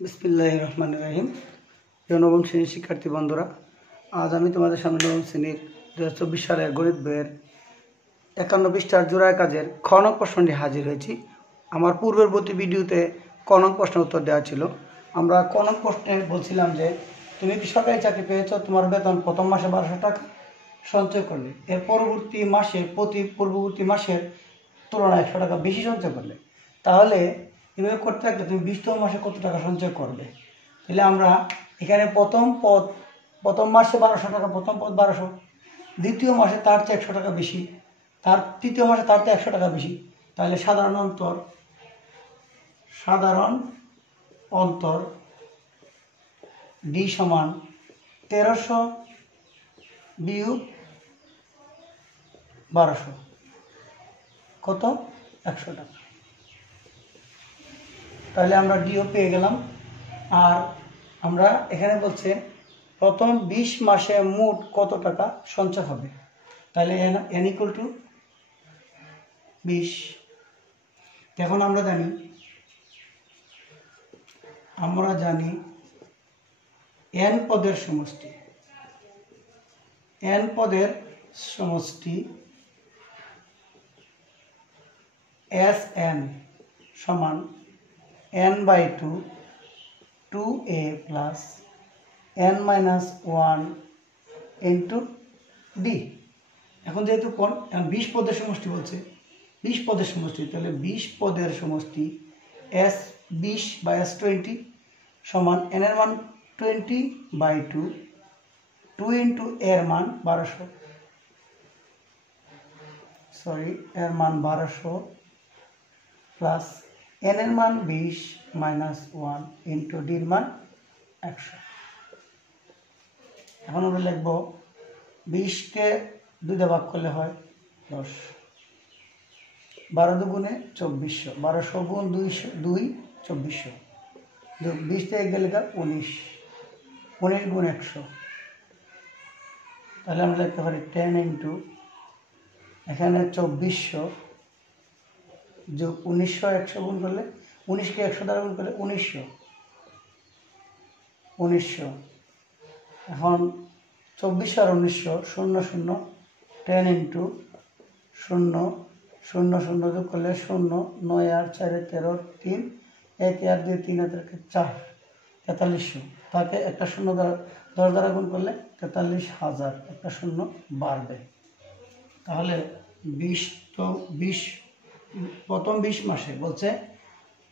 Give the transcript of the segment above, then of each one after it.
বিসমিল্লাহির রহমানির রহিম। নবম শ্রেণীর শিক্ষার্থী বন্ধুরা, আজ আমি তোমাদের সামনে নবম শ্রেণীর 2024 সালের গণিত বইয়ের 51 পৃষ্ঠার জোড়ায় কাজের খ নং প্রশ্ন নিয়ে হাজির হয়েছি। আমার পূর্ববর্তী ভিডিওতে ক নং প্রশ্নের উত্তর দেওয়া ছিল। আমরা ক নং প্রশ্নে বলছিলাম যে তুমি সরকারি চাকরি পেয়েছ, তোমার বেতন প্রথম মাসে 1200 টাকা সঞ্চয় করলে, এর পরবর্তী মাসে পূর্ববর্তী মাসের তুলনায় 100 টাকা বেশি সঞ্চয় করলে, তাহলে এভাবে করতে থাকলে তুমি 20তম মাসে কত টাকা সঞ্চয় করবে। তাহলে আমরা এখানে প্রথম মাসে 1200 টাকা, প্রথম পদ 1200, দ্বিতীয় মাসে তার চেয়ে 100 টাকা বেশি, তার তৃতীয় মাসে তার চেয়ে 100 টাকা বেশি। তাহলে সাধারণ অন্তর ডি সমান 1300 বিয়োগ 1200 কত? 100 টাকা। তাহলে আমরা ডিও পেয়ে গেলাম। আর আমরা এখানে বলছে প্রথম 20 মাসে মোট কত টাকা সঞ্চয় হবে। তাহলে n ইকুয়াল টু 20। এখন আমরা জানি n পদের সমষ্টি Sn সমান n/2 2a plus n-1 into D. এখন যেহেতু 20 পদের সমষ্টি বলছে, 20 পদের সমষ্টি, তাহলে 20 পদের সমষ্টি S20 বা S20 সমান n এর মান 20/2 2 ইন্টু এর মান 1200, এর মান 1200 প্লাস n এর মান 20 মাইনাস 1 ইন্টু ডির মান 100। এখন আমরা লিখব 20কে 2 দিয়ে ভাগ করলে হয় 10, 12 দুগুণে 2400, 1200 গুণ 2 2400, 20 থেকে গেলে 19 গুণ 100। তাহলে আমরা লিখতে পারি 10 ইন্টু এখানে 2400 যোগ 1900, 100 গুণ করলে 19কে 100 দ্বারা গুণ করলে 1900। এখন 2400 আর 1900 0 0, 10 ইন্টু 0 0 0 যোগ করলে 0, 9 আর 4 13, 3 1 আর 2 3 আর 4 4300। তাকে একটা 0 দ্বারা 10 দ্বারা গুণ করলে 43,000, একটা 0 বাড়বে। তাহলে 20 প্রথম 20 মাসে বলছে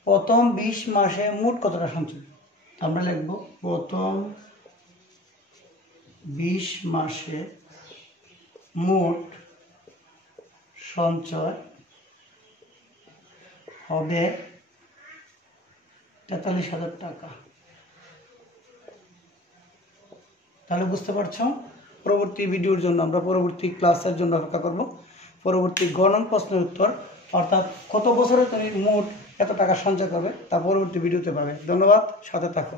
প্রথম 20 মাসে মোট কতটা সঞ্চয়। আমরা লিখব প্রথম 20 মাসে মোট সঞ্চয় হবে 43,000 টাকা। তাহলে বুঝতে পারছো, পরবর্তী ভিডিওর জন্য আমরা পরবর্তী ক্লাসের জন্য অপেক্ষা করব। পরবর্তী গ নং প্রশ্নের উত্তর, অর্থাৎ কত বছরে তুমি মোট এত টাকা সঞ্চয় করবে, তা পরবর্তী ভিডিওতে পাবে। ধন্যবাদ, সাথে থাকো।